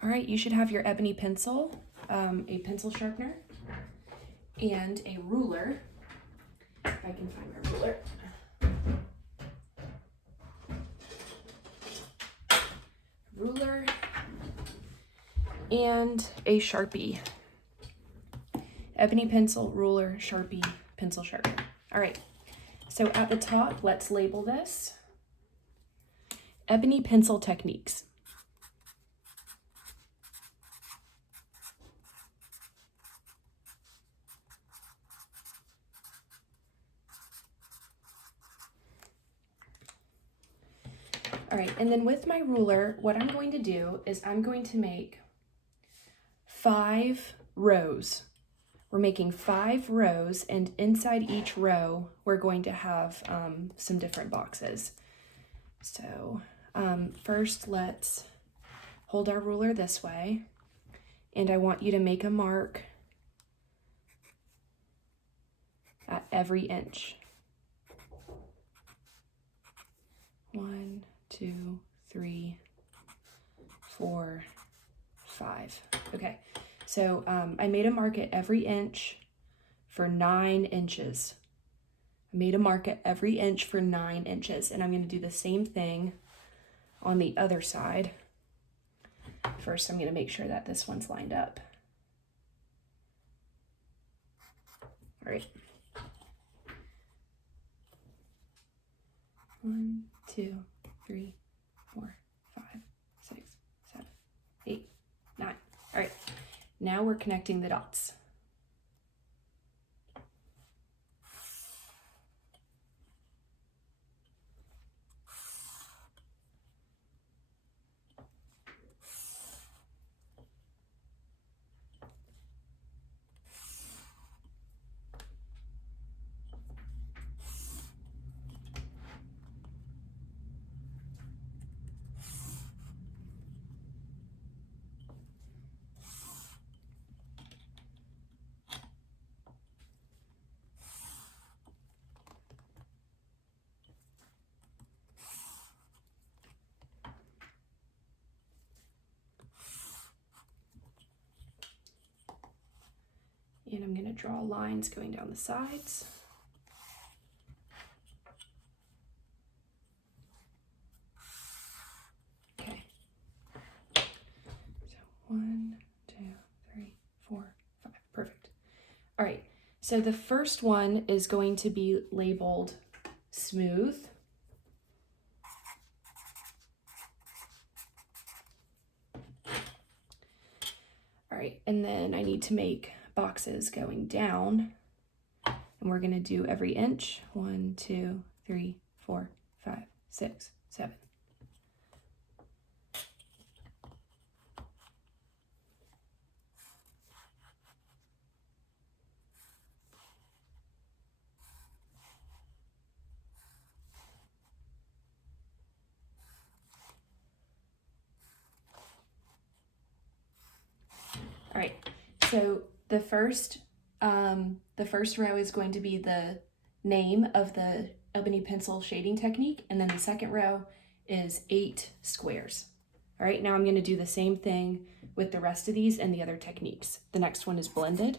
All right, you should have your ebony pencil, a pencil sharpener, and a ruler. If I can find my ruler. Ruler and a Sharpie. Ebony pencil, ruler, Sharpie, pencil sharpener. All right, so at the top, let's label this Ebony Pencil Techniques. All right, and then with my ruler, what I'm going to do is I'm going to make 5 rows. We're making 5 rows, and inside each row, we're going to have some different boxes. So first, let's hold our ruler this way, and I want you to make a mark at every inch. 1, 2, 3, 4, 5. Okay, so I made a mark at every inch for 9 inches. I made a mark at every inch for 9 inches, and I'm going to do the same thing on the other side. First, I'm going to make sure that this one's lined up. All right. 1, 2, 3, 4, 5, 6, 7, 8, 9. All right, now we're connecting the dots. And I'm going to draw lines going down the sides. Okay. So 1, 2, 3, 4, 5. Perfect. All right. So the first one is going to be labeled smooth. All right. And then I need to make boxes going down, and we're going to do every inch. 1, 2, 3, 4, 5, 6, 7. All right, so the first row is going to be the name of the ebony pencil shading technique, and then the second row is 8 squares. All right, now I'm going to do the same thing with the rest of these and the other techniques. The next one is blended.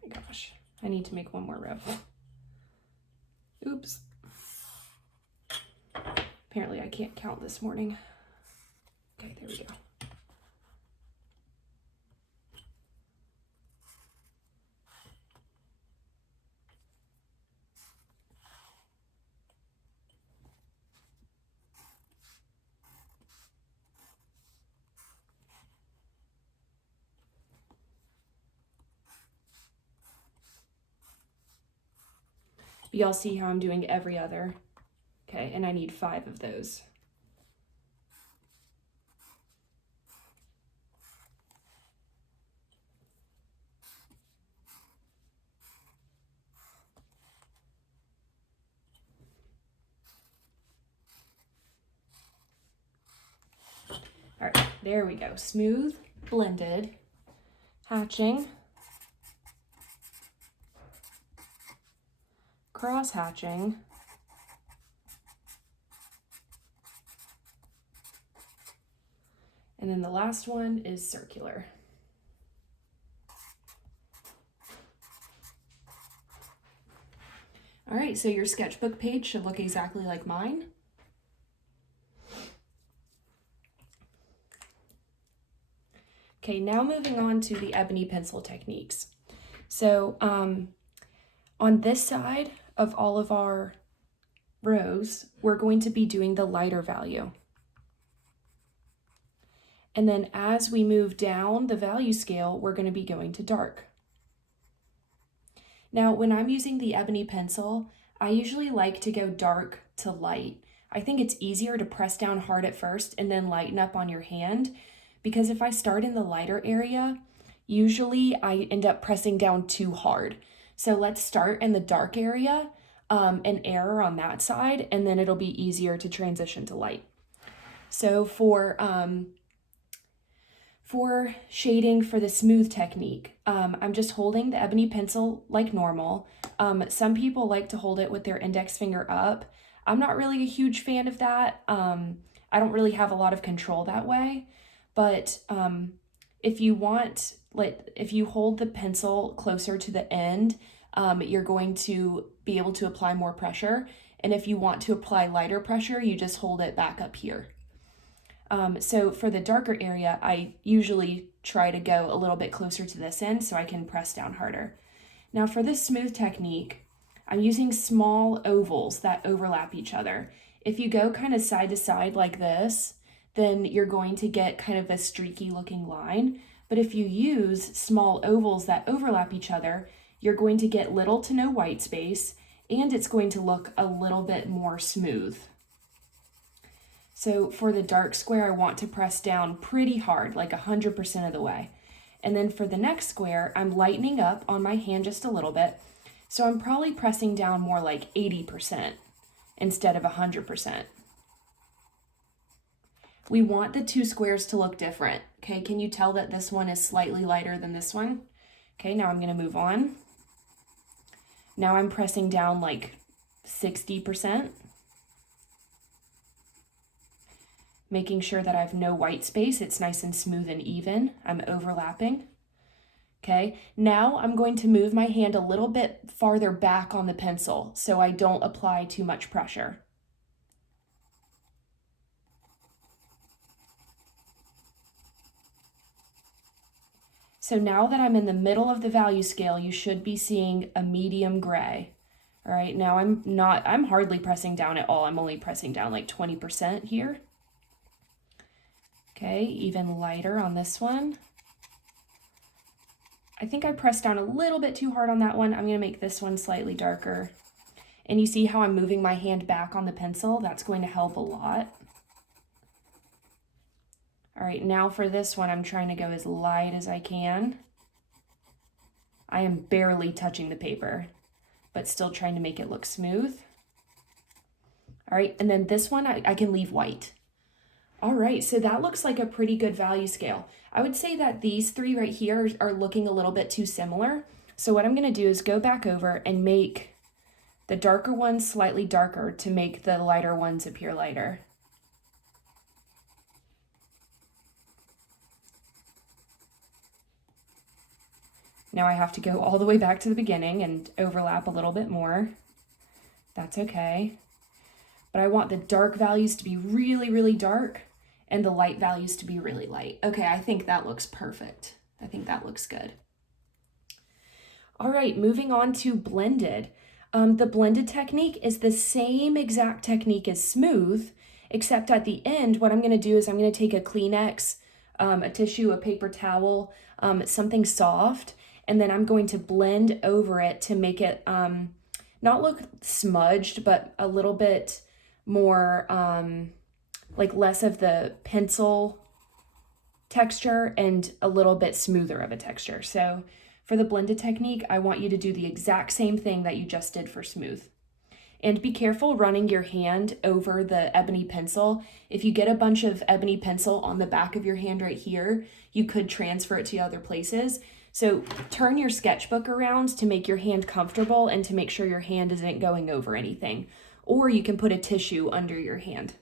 Oh my gosh, I need to make one more row. Oops. Apparently I can't count this morning. Okay, there we go. Y'all see how I'm doing every other? Okay, and I need 5 of those. There we go. Smooth, blended, hatching, cross hatching, and then the last one is circular. All right, so your sketchbook page should look exactly like mine. Okay, now moving on to the ebony pencil techniques. So on this side of all of our rows, we're going to be doing the lighter value. And then as we move down the value scale, we're going to be going to dark. Now, when I'm using the ebony pencil, I usually like to go dark to light. I think it's easier to press down hard at first and then lighten up on your hand, because if I start in the lighter area, usually I end up pressing down too hard. So let's start in the dark area and error on that side, and then it'll be easier to transition to light. So for shading for the smooth technique, I'm just holding the ebony pencil like normal. Some people like to hold it with their index finger up. I'm not really a huge fan of that. I don't really have a lot of control that way. But if you want, if you hold the pencil closer to the end, you're going to be able to apply more pressure. And if you want to apply lighter pressure, you just hold it back up here. So for the darker area, I usually try to go a little bit closer to this end so I can press down harder. Now for this smooth technique, I'm using small ovals that overlap each other. If you go kind of side to side like this, then you're going to get kind of a streaky looking line. But if you use small ovals that overlap each other, you're going to get little to no white space, and it's going to look a little bit more smooth. So for the dark square, I want to press down pretty hard, like 100% of the way. And then for the next square, I'm lightening up on my hand just a little bit. So I'm probably pressing down more like 80% instead of 100%. We want the two squares to look different. Okay, can you tell that this one is slightly lighter than this one? Okay, now I'm gonna move on. Now I'm pressing down like 60%. Making sure that I have no white space. It's nice and smooth and even. I'm overlapping. Okay, now I'm going to move my hand a little bit farther back on the pencil so I don't apply too much pressure. So now that I'm in the middle of the value scale, you should be seeing a medium gray. All right, now I'm hardly pressing down at all. I'm only pressing down like 20% here. Okay, even lighter on this one. I think I pressed down a little bit too hard on that one. I'm gonna make this one slightly darker. And you see how I'm moving my hand back on the pencil? That's going to help a lot. All right, now for this one, I'm trying to go as light as I can. I am barely touching the paper, but still trying to make it look smooth. All right, and then this one, I can leave white. All right, so that looks like a pretty good value scale. I would say that these three right here are looking a little bit too similar. So what I'm gonna do is go back over and make the darker ones slightly darker to make the lighter ones appear lighter. Now I have to go all the way back to the beginning and overlap a little bit more. That's okay. But I want the dark values to be really, really dark and the light values to be really light. Okay, I think that looks perfect. I think that looks good. All right, moving on to blended. The blended technique is the same exact technique as smooth, except at the end, what I'm gonna do is I'm gonna take a Kleenex, a tissue, a paper towel, something soft, and then I'm going to blend over it to make it not look smudged, but a little bit more like less of the pencil texture and a little bit smoother of a texture. So for the blended technique, I want you to do the exact same thing that you just did for smooth. And be careful running your hand over the ebony pencil. If you get a bunch of ebony pencil on the back of your hand right here, you could transfer it to other places. So turn your sketchbook around to make your hand comfortable and to make sure your hand isn't going over anything. Or you can put a tissue under your hand.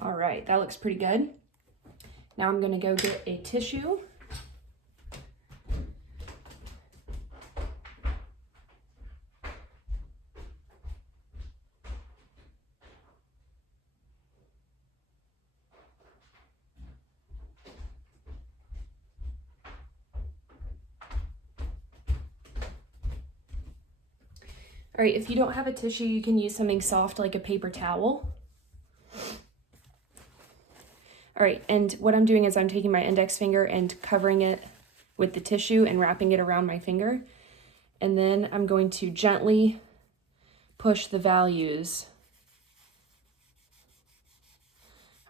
All right, that looks pretty good. Now I'm gonna go get a tissue. All right, if you don't have a tissue, you can use something soft like a paper towel. All right, and what I'm doing is I'm taking my index finger and covering it with the tissue and wrapping it around my finger. And then I'm going to gently push the values.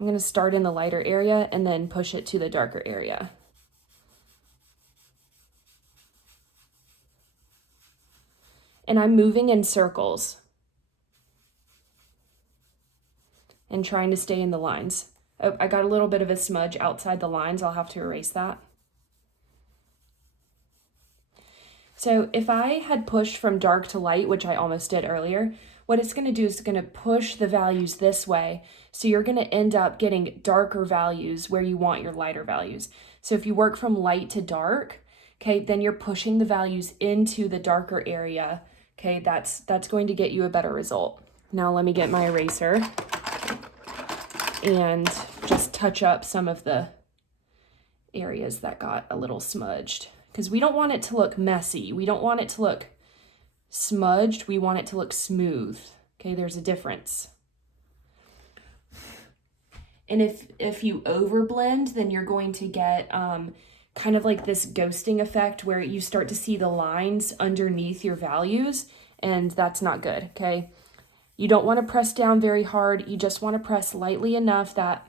I'm going to start in the lighter area and then push it to the darker area. And I'm moving in circles and trying to stay in the lines. Oh, I got a little bit of a smudge outside the lines. I'll have to erase that. So if I had pushed from dark to light, which I almost did earlier, what it's going to do is it's going to push the values this way. So you're going to end up getting darker values where you want your lighter values. So if you work from light to dark, okay, then you're pushing the values into the darker area. Okay, that's going to get you a better result. Now let me get my eraser and just touch up some of the areas that got a little smudged, because we don't want it to look messy. We don't want it to look smudged. We want it to look smooth. Okay, there's a difference. And if you overblend, then you're going to get kind of like this ghosting effect where you start to see the lines underneath your values, and that's not good, okay? You don't want to press down very hard. You just want to press lightly enough that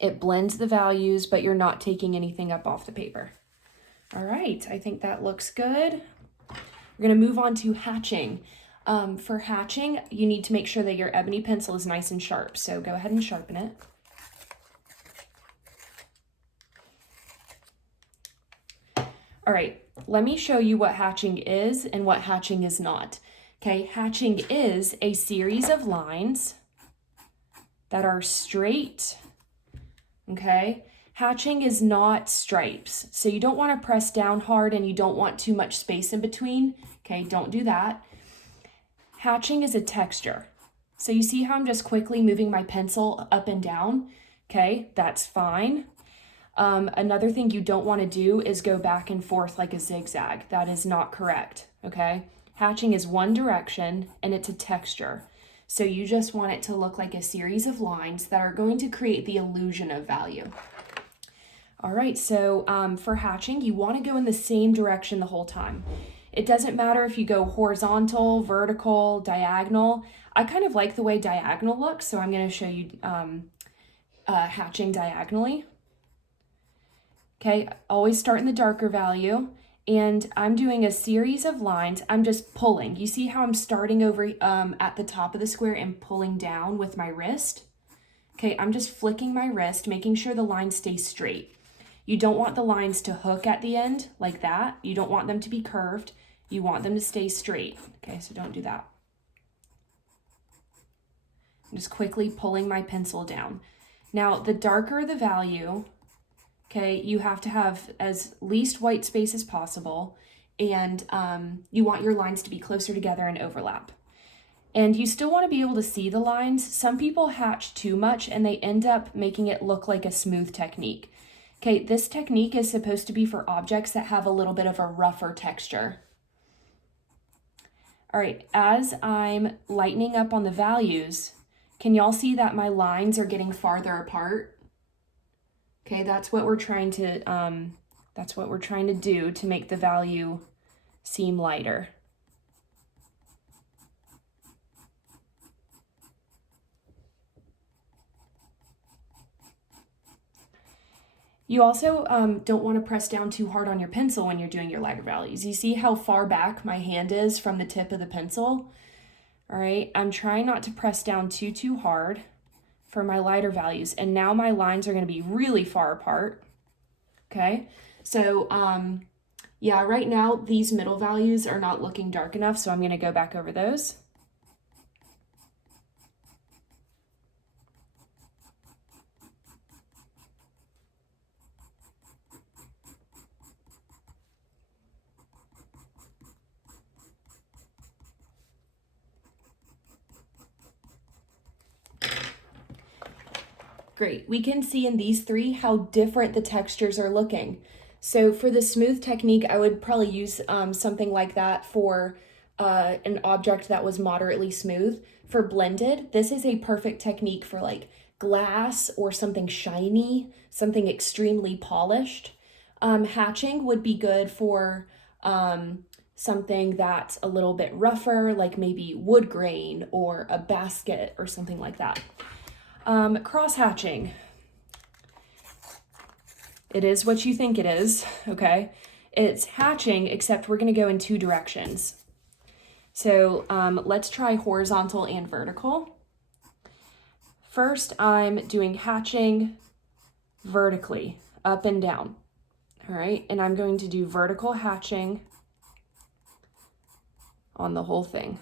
it blends the values, but you're not taking anything up off the paper. All right, I think that looks good. We're going to move on to hatching. For hatching, you need to make sure that your ebony pencil is nice and sharp. So go ahead and sharpen it. All right, let me show you what hatching is and what hatching is not. Okay, hatching is a series of lines that are straight. Okay, hatching is not stripes. So you don't want to press down hard and you don't want too much space in between. Okay, don't do that. Hatching is a texture. So you see how I'm just quickly moving my pencil up and down? Okay, that's fine. Another thing you don't want to do is go back and forth like a zigzag. That is not correct, okay? Hatching is one direction and it's a texture. So you just want it to look like a series of lines that are going to create the illusion of value. All right, so for hatching, you want to go in the same direction the whole time. It doesn't matter if you go horizontal, vertical, diagonal. I kind of like the way diagonal looks, so I'm going to show you hatching diagonally. Okay, always start in the darker value, and I'm doing a series of lines. I'm just pulling. You see how I'm starting over at the top of the square and pulling down with my wrist? Okay, I'm just flicking my wrist, making sure the line stays straight. You don't want the lines to hook at the end like that. You don't want them to be curved. You want them to stay straight. Okay, so don't do that. I'm just quickly pulling my pencil down. Now, the darker the value, okay, you have to have as least white space as possible, and you want your lines to be closer together and overlap. And you still want to be able to see the lines. Some people hatch too much and they end up making it look like a smooth technique. Okay, this technique is supposed to be for objects that have a little bit of a rougher texture. All right, as I'm lightening up on the values, can y'all see that my lines are getting farther apart? Okay, that's what we're trying to do to make the value seem lighter. You also don't want to press down too hard on your pencil when you're doing your lighter values. You see how far back my hand is from the tip of the pencil? All right, I'm trying not to press down too hard for my lighter values. And now my lines are going to be really far apart. Okay, so yeah, right now these middle values are not looking dark enough, so I'm going to go back over those. Great, we can see in these three how different the textures are looking. So for the smooth technique, I would probably use something like that for an object that was moderately smooth. For blended, this is a perfect technique for like glass or something shiny, something extremely polished. Hatching would be good for something that's a little bit rougher, like maybe wood grain or a basket or something like that. Cross-hatching. It is what you think it is, okay? It's hatching, except we're going to go in two directions. So let's try horizontal and vertical. First, I'm doing hatching vertically, up and down, all right? And I'm going to do vertical hatching on the whole thing.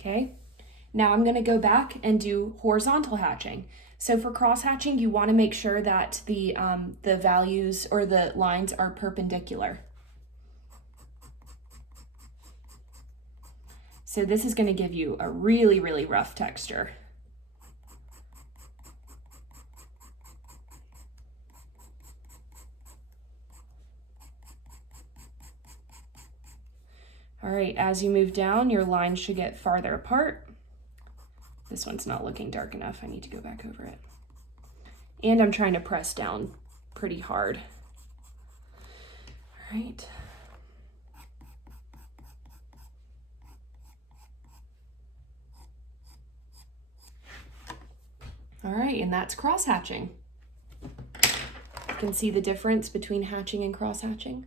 Okay, now I'm going to go back and do horizontal hatching. So for cross hatching, you want to make sure that the values or the lines are perpendicular. So this is going to give you a really, really rough texture. All right, as you move down, your lines should get farther apart. This one's not looking dark enough. I need to go back over it. And I'm trying to press down pretty hard. All right. All right, and that's cross hatching. You can see the difference between hatching and cross hatching.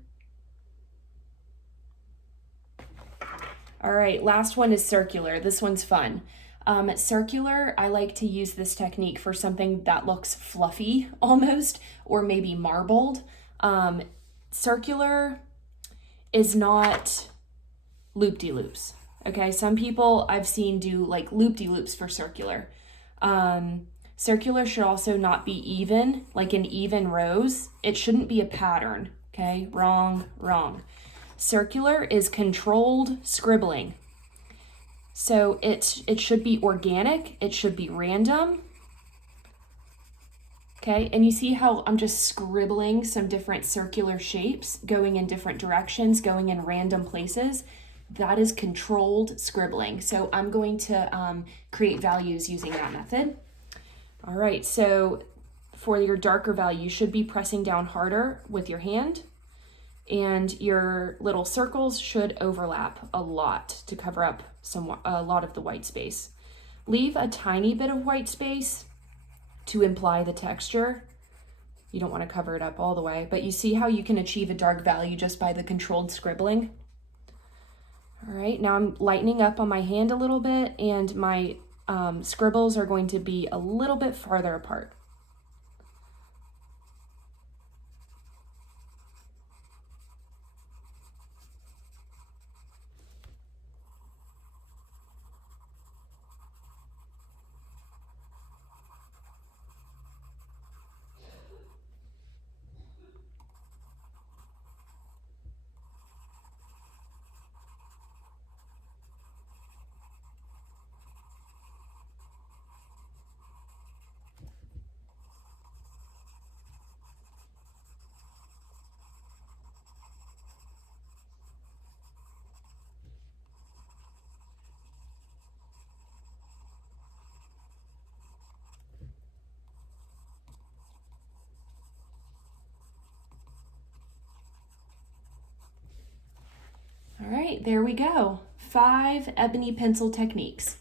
All right, last one is circular. This one's fun. Circular, I like to use this technique for something that looks fluffy almost, or maybe marbled. Circular is not loop-de-loops, okay? Some people I've seen do like loop-de-loops for circular. Circular should also not be even, like in even rows. It shouldn't be a pattern, okay? Wrong, wrong. Circular is controlled scribbling. So it should be organic, it should be random. Okay, and you see how I'm just scribbling some different circular shapes, going in different directions, going in random places. That is controlled scribbling. So I'm going to create values using that method. All right, so for your darker value, you should be pressing down harder with your hand. and your little circles should overlap a lot to cover up a lot of the white space. Leave a tiny bit of white space to imply the texture. You don't want to cover it up all the way, but you see how you can achieve a dark value just by the controlled scribbling? All right, now I'm lightening up on my hand a little bit, and my scribbles are going to be a little bit farther apart. All right, there we go. 5 ebony pencil techniques.